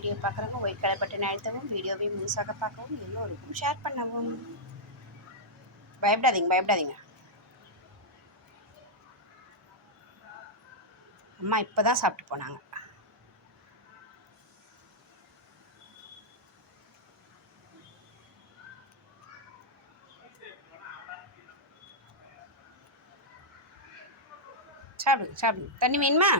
Video பார்க்குறவங்க white colour button அழுத்தவும் வீடியோவை முழுசாக பார்க்கவும் எல்லோருக்கும் ஷேர் பண்ணவும். பயப்படாதீங்க பயப்படாதீங்க. அம்மா இப்போ தான் சாப்பிட்டு போனாங்க. சாப்பிடுங்க சாப்பிடுங்க தண்ணி வேணுமா?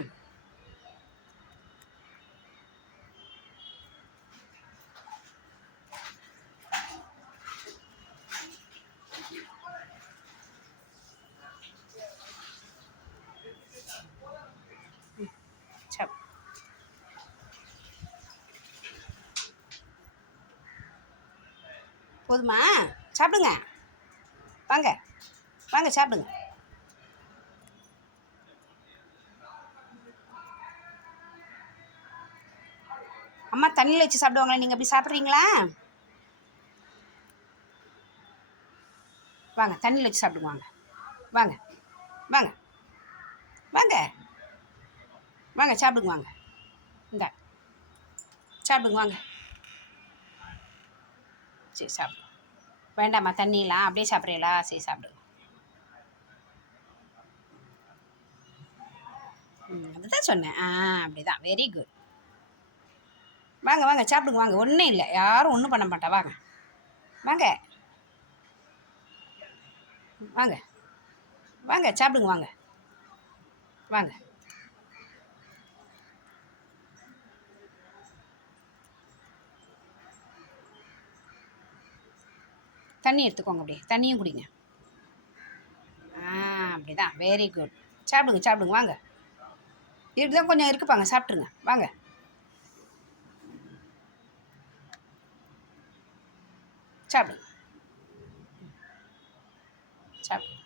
போதுமா? சாப்பிடுங்க. வாங்க. வாங்க சாப்பிடுங்க. அம்மா தண்ணியில் வச்சு சாப்பிடுவாங்களே நீங்கள் அப்படி சாப்பிட்றீங்களா? வாங்க தண்ணியில் வச்சு சாப்பிடுவாங்க வாங்க. வாங்க. வாங்க. வாங்க. வாங்க சாப்பிடுங்க வாங்க. இந்த. சாப்பிடுங்க வாங்க. சரி சாப்பிடு. வேண்டாம்மா தண்ணியெலாம் அப்படியே சாப்பிட்றீங்களா சரி சாப்பிடுங்க ம் அதுதான் சொன்னேன். ஆ அப்படிதான். வெரி குட் வாங்க வாங்க சாப்பிடுங்க வாங்க. ஒன்றும் இல்லை. யாரும் ஒன்றும் பண்ண மாட்டா. வாங்க. வாங்க. வாங்க. வாங்க சாப்பிடுங்க வாங்க. வாங்க. தண்ணி எடுத்துக்கோங்க அப்படியே. தண்ணியும் குடிங்க. ஆ அப்படிதான். வெரி குட் சாப்பிடுங்க சாப்பிடுங்க. வாங்க. இதுதான் கொஞ்சம் இருக்குப்பாங்க. சாப்பிட்ருங்க வாங்க. சாப்பிடுங்க. சாப்பிடுங்க